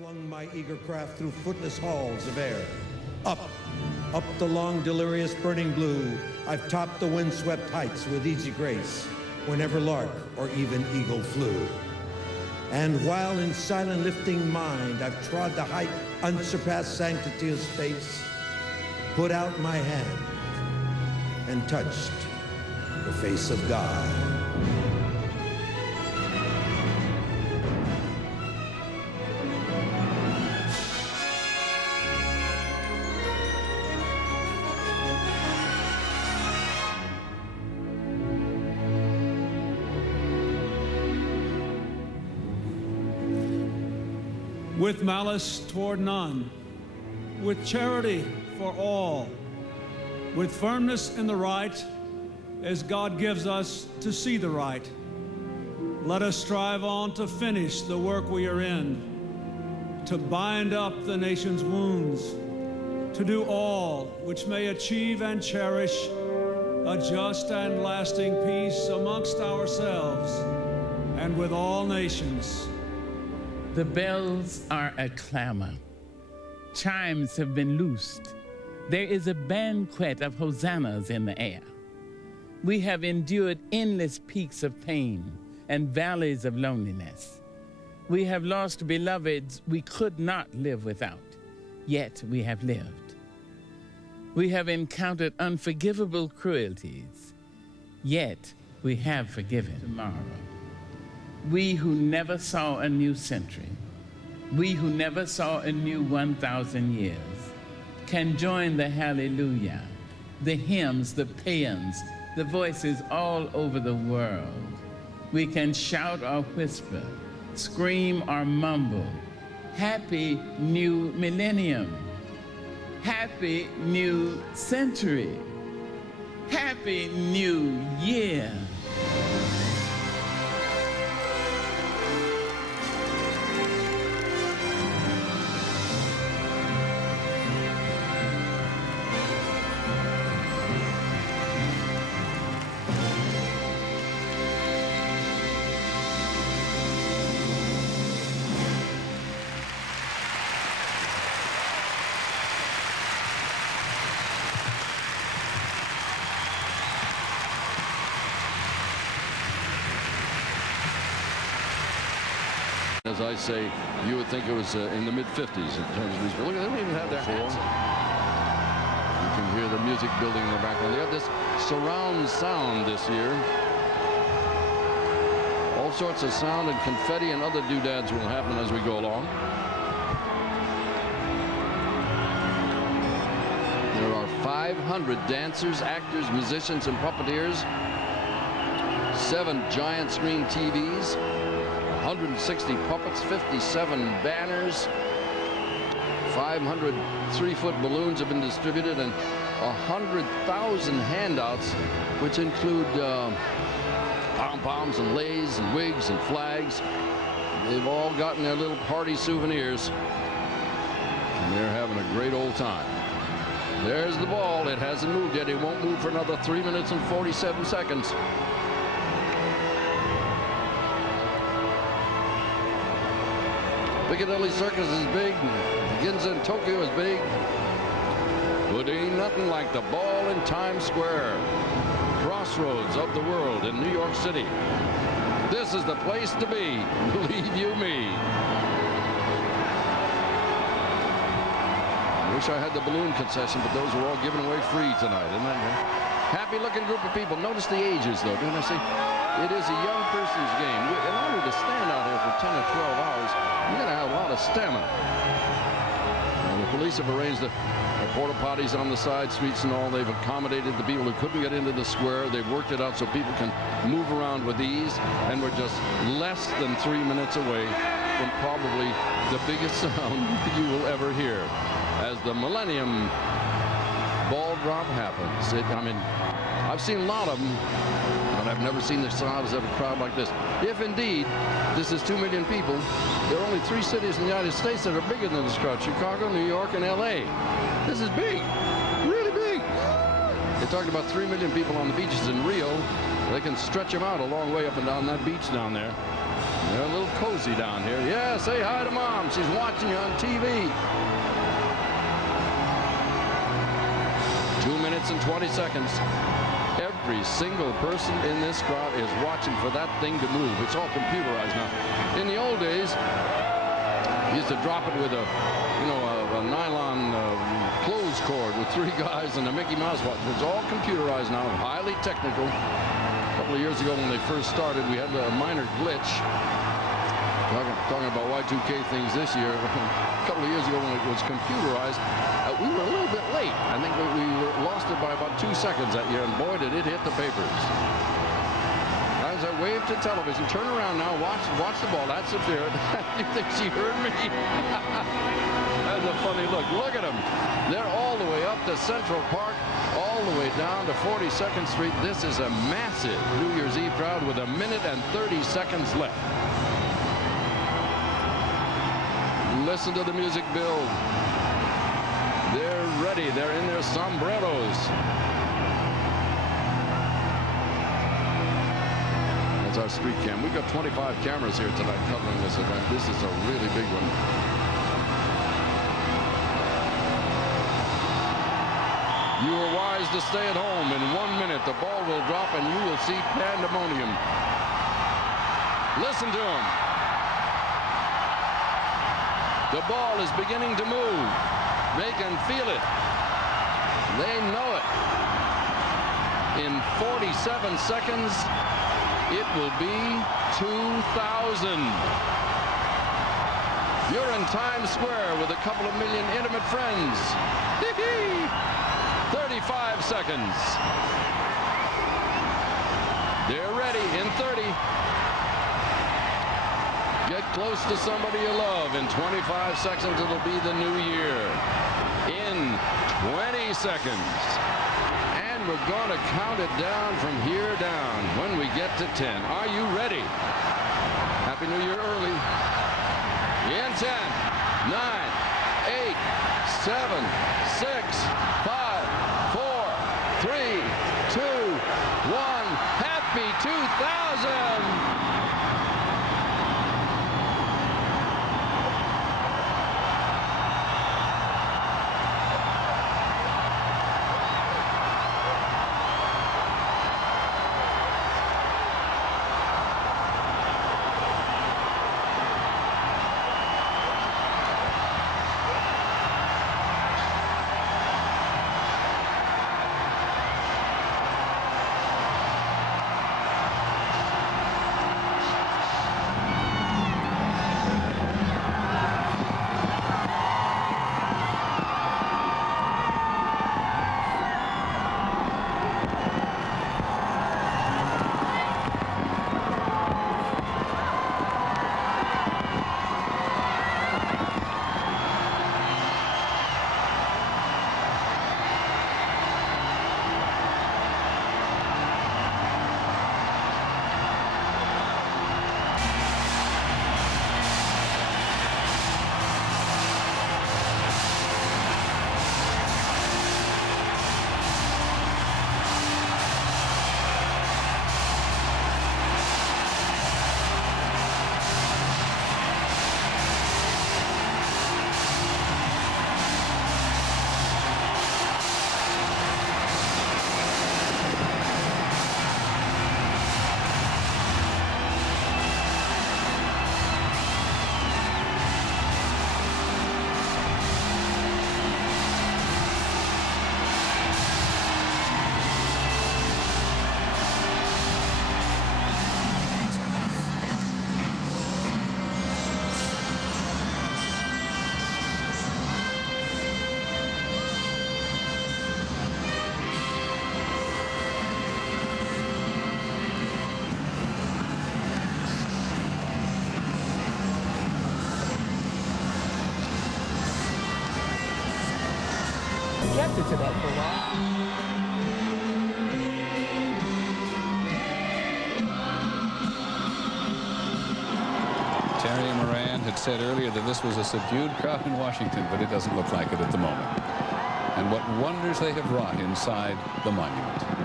flung my eager craft through footless halls of air. Up the long, delirious, burning blue, I've topped the windswept heights with easy grace, whenever lark or even eagle flew. And while in silent lifting mind I've trod the height, unsurpassed sanctity of space, put out my hand and touched the face of God. With malice toward none, with charity for all, with firmness in the right, as God gives us to see the right. Let us strive on to finish the work we are in, to bind up the nation's wounds, to do all which may achieve and cherish a just and lasting peace amongst ourselves and with all nations. The bells are a clamor. Chimes have been loosed. There is a banquet of hosannas in the air. We have endured endless peaks of pain and valleys of loneliness. We have lost beloveds we could not live without, yet we have lived. We have encountered unforgivable cruelties, yet we have forgiven. Tomorrow, we who never saw a new century, we who never saw a new 1,000 years, can join the hallelujah, the hymns, the paeans, the voices all over the world. We can shout or whisper, scream or mumble, Happy New Millennium, Happy New Century, Happy New Year. As I say, you would think it was in the mid-50s in terms of these. Look, they don't even have their hats. You can hear the music building in the background. They have this surround sound this year. All sorts of sound and confetti and other doodads will happen as we go along. There are 500 dancers, actors, musicians, and puppeteers. 7 giant screen TVs. 160 puppets, 57 banners, 500 3-foot balloons have been distributed, and 100,000 handouts, which include pom-poms and leis and wigs and flags. They've all gotten their little party souvenirs, and they're having a great old time. There's the ball. It hasn't moved yet. It won't move for another 3 minutes and 47 seconds. Piccadilly Circus is big. Ginza in Tokyo is big. But ain't nothing like the ball in Times Square. Crossroads of the world in New York City. This is the place to be, believe you me. I wish I had the balloon concession, but those were all given away free tonight, isn't that? Happy-looking group of people. Notice the ages, though, don't I see? It is a young person's game. In order to stand out here for 10 or 12 hours, you got to have a lot of stamina. And the police have arranged the porta potties on the side streets and all. They've accommodated the people who couldn't get into the square. They've worked it out so people can move around with ease. And we're just less than 3 minutes away from probably the biggest sound you will ever hear as the Millennium ball drop happens. I mean, I've seen a lot of them, but I've never seen the size of a crowd like this. If indeed this is 2 million people, there are only 3 cities in the United States that are bigger than this crowd: Chicago, New York, and LA. This is big, really big. They talked about 3 million people on the beaches in Rio. They can stretch them out a long way up and down that beach down there. They're a little cozy down here. Yeah, say hi to Mom. She's watching you on TV. 2 minutes and 20 seconds. Every single person in this crowd is watching for that thing to move. It's all computerized now. In the old days, you used to drop it with a nylon clothes cord with 3 guys and a Mickey Mouse watch. It's all computerized now, highly technical. A couple of years ago when they first started, we had a minor glitch. Talking about Y2K things this year. A couple of years ago when it was computerized, we were a little bit late. I think we lost it by about 2 seconds that year, and boy, did it hit the papers. As I waved to television, turn around now, watch the ball. That's up there. You think she heard me? That's a funny look. Look at them. They're all the way up to Central Park, all the way down to 42nd Street. This is a massive New Year's Eve crowd with 1 minute and 30 seconds left. Listen to the music build. They're ready. They're in their sombreros. That's our street cam. We've got 25 cameras here tonight covering this event. This is a really big one. You are wise to stay at home. In 1 minute, the ball will drop and you will see pandemonium. Listen to him. The ball is beginning to move. They can feel it. They know it. In 47 seconds, it will be 2,000. You're in Times Square with a couple of million intimate friends. 35 seconds. They're ready in 30. Get close to somebody you love. In 25 seconds, it'll be the new year. In 20 seconds. And we're going to count it down from here down when we get to 10. Are you ready? Happy New Year early. In 10, 9, 8, 7, 6, 5, 4, 3, 2, 1. Happy 2000! Objected to that for a while. Terry Moran had said earlier that this was a subdued crowd in Washington, but it doesn't look like it at the moment. And what wonders they have wrought inside the monument.